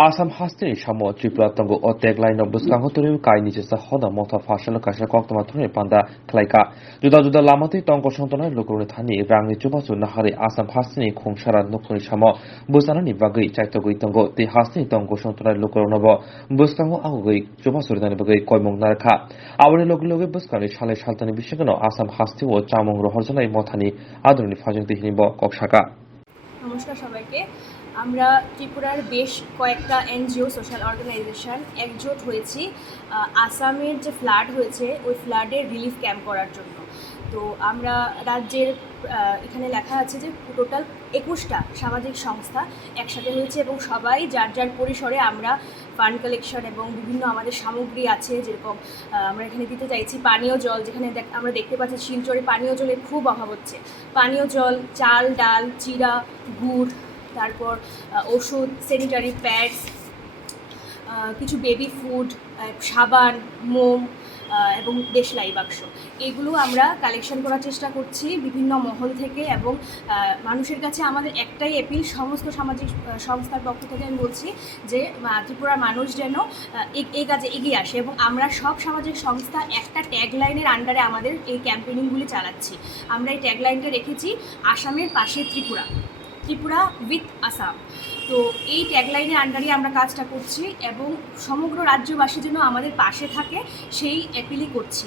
Assam Hasteo Samo Tripura Tongo o tagline of Buskango to Kaini just a Hoda Mota Fashion Kasha Koktamatone Panda Klaika. Juda Lamati Tongo Shantona Lukurokni Rangi Chubasu Nahari Assam Hasteo Kongshara Nokuni Shamo Busanani Bagui Chaitogui Tongo the Hasteo Tongo Shantona Lukuronobo Buskango Agui Chubasurdan Bagui Koimong Naraka. Our Logoge Buskani Shale Shaltani Bishagano Assam Hasteo Chamong Rohozana Motani Adoni Fajanti Himbo Kokshaka. নমস্কার সবাইকে আমরা ত্রিপুরার বেশ কয়েকটা NGO social organisation একজোট হয়েছি আসামের যে ফ্লাড হয়েছে ওই ফ্লাডের রিলিফ ক্যাম্প করার জন্য। তো আমরা রাজ্যের এখানে লেখা আছে যে টোটাল 21টা সামাজিক সংস্থা একসাথে হয়েছে এবং সবাই যার যার পরিসরে আমরা ফান্ড কালেকশন এবং বিভিন্ন আমাদের সামগ্রী আছে, যেরকম আমরা এখানে দিতে চাইছি পানীয় জল, যেখানে আমরা দেখতে পাচ্ছি শিলচরে পানীয় জলের খুব অভাব হচ্ছে। পানীয় জল, চাল, ডাল, চিরা, গুড়, তারপর ওষুধ, স্যানিটারি প্যাডস, কিছু বেবি ফুড, সাবান, মোম এবং দেশলাই বাক্স, এগুলো আমরা কালেকশন করার চেষ্টা করছি বিভিন্ন মহল থেকে। এবং মানুষের কাছে আমাদের একটাই অ্যাপিল, সমস্ত সামাজিক সংস্থার পক্ষ থেকে আমি বলছি যে ত্রিপুরার মানুষ যেন এই কাজে এগিয়ে আসে। এবং আমরা সব সামাজিক সংস্থা একটা ট্যাগলাইনের আন্ডারে আমাদের এই ক্যাম্পেইনিংগুলি চালাচ্ছি। আমরা এই ট্যাগলাইনটা রেখেছি আসামের পাশে ত্রিপুরা, ত্রিপুরা উইথ আসাম। তো এই ট্যাগলাইনের আন্ডারে আমরা কাজটা করছি এবং সমগ্র রাজ্যবাসী যেন আমাদের পাশে থাকে সেই অ্যাপিলই করছি।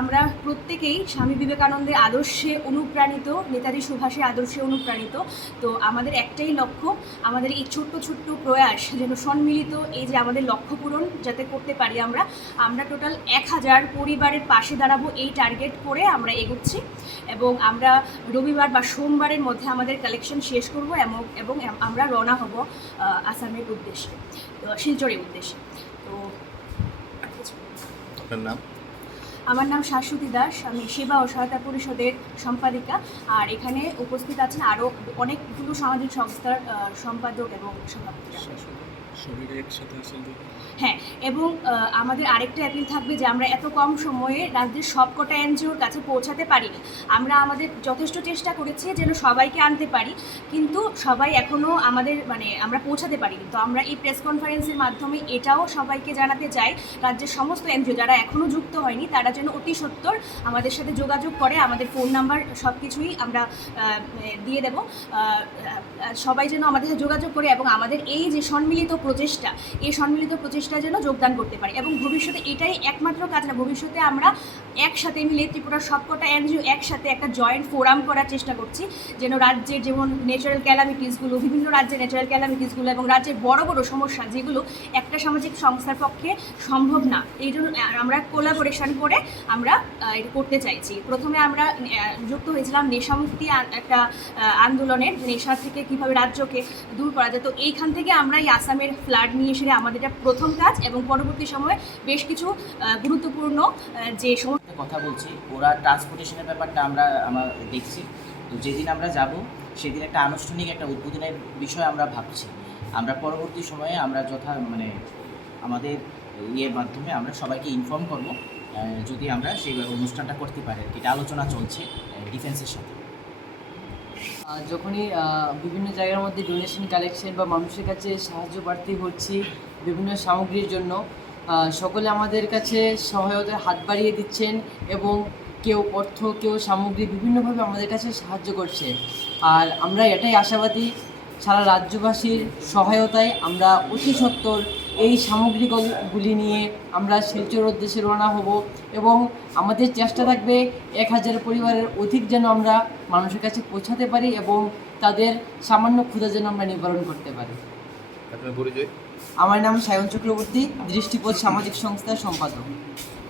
আমরা প্রত্যেকেই স্বামী বিবেকানন্দের আদর্শে অনুপ্রাণিত, নেতাজি সুভাষের আদর্শে অনুপ্রাণিত। তো আমাদের একটাই লক্ষ্য, আমাদের এই ছোট্ট ছোট্ট প্রয়াস যেন সম্মিলিত এই যে আমাদের লক্ষ্য পূরণ যাতে করতে পারি। আমরা টোটাল 1000 পরিবারের পাশে দাঁড়াবো এই টার্গেট করে আমরা এগোচ্ছি এবং আমরা রবিবার বা সোমবারের মধ্যে আমাদের কালেকশন শেষ করব এবং আমরা রওনা হব আসামের উদ্দেশ্যে, শিলচরের উদ্দেশ্যে। তো আপনার নাম? আমার নাম শাশ্বতী দাস, আমি সেবা ও সহায়তা পরিষদের সম্পাদিকা। আর এখানে উপস্থিত আছেন আরও অনেকগুলো সামাজিক সংস্থার সম্পাদক এবং সভাপতি। হ্যাঁ, এবং আমাদের আরেকটা অ্যাপিল থাকবে যে আমরা এত কম সময়ে রাজ্যের সবকটা এনজিওর কাছে পৌঁছাতে পারিনি। আমরা আমাদের যথেষ্ট চেষ্টা করেছি যেন সবাইকে আনতে পারি, কিন্তু সবাই এখনও আমাদের আমরা পৌঁছাতে পারিনি। তো আমরা এই প্রেস কনফারেন্সের মাধ্যমে এটাও সবাইকে জানাতে চাই, রাজ্যের সমস্ত এনজিও যারা এখনও যুক্ত হয়নি তারা যেন অতি সত্বর আমাদের সাথে যোগাযোগ করে। আমাদের ফোন নাম্বার সব কিছুই আমরা দিয়ে দেব। সবাই যেন আমাদের সাথে যোগাযোগ করে এবং আমাদের এই যে সম্মিলিত প্রচেষ্টা, এই সম্মিলিত প্রচেষ্টা যেন যোগদান করতে পারে। এবং ভবিষ্যতে এটাই একমাত্র কাজ না, ভবিষ্যতে আমরা একসাথে মিলে ত্রিপুরার সবকটা এনজিও একসাথে একটা জয়েন্ট ফোরাম করার চেষ্টা করছি, যেন রাজ্যের যেমন ন্যাচারাল ক্যালামিটিসগুলো, বিভিন্ন রাজ্যের ন্যাচারাল ক্যালামিটিসগুলো এবং রাজ্যের বড় বড় সমস্যা যেগুলো একটা সামাজিক সংস্থার পক্ষে সম্ভব না, এই জন্য আমরা কোলাবোরেশন করে আমরা এটা করতে চাইছি। প্রথমে আমরা যুক্ত হয়েছিলাম নেশামুক্তি একটা আন্দোলনের, নেশা থেকে কীভাবে রাজ্যকে দূর করা যায়। তো এইখান থেকে আমরা এই আসামের ফ্লাড নিয়ে এসে আমাদের এটা প্রথম কাজ এবং পরবর্তী সময়ে বেশ কিছু গুরুত্বপূর্ণ যে কথা বলছি, ওরা ট্রান্সপোর্টেশনের ব্যাপারটা আমরা দেখছি। তো যেদিন আমরা যাব সেদিন একটা আনুষ্ঠানিক একটা উদ্বোধনের বিষয় আমরা ভাবছি। আমরা পরবর্তী সময়ে আমরা আমাদের মাধ্যমে আমরা সবাইকে ইনফর্ম করব যদি আমরা সেই অনুষ্ঠানটা করতে পারি। এটা আলোচনা চলছে ডিফেন্সের সাথে। যখনই বিভিন্ন জায়গার মধ্যে ডোনেশন কালেকশন বা মানুষের কাছে সাহায্য প্রার্থী হচ্ছি বিভিন্ন সামগ্রীর জন্য, সকলে আমাদের কাছে সহায়তার হাত বাড়িয়ে দিচ্ছেন এবং কেউ অর্থ, কেউ সামগ্রী বিভিন্নভাবে আমাদের কাছে সাহায্য করছে। আর আমরা এটাই আশাবাদী, সারা রাজ্যবাসীর সহায়তায় আমরা অতি সত্বর এই সামগ্রীগুলি নিয়ে আমরা শিলচর উদ্দেশ্যে রওনা হব এবং আমাদের চেষ্টা থাকবে 1000 পরিবারের অধিক যেন আমরা মানুষের কাছে পৌঁছাতে পারি এবং তাদের সামান্য ক্ষুধা যেন আমরা নিবারণ করতে পারি। আপনার পরিচয়? আমার নাম সায়ন চক্রবর্তী, দৃষ্টিপথ সামাজিক সংস্থার সম্পাদক।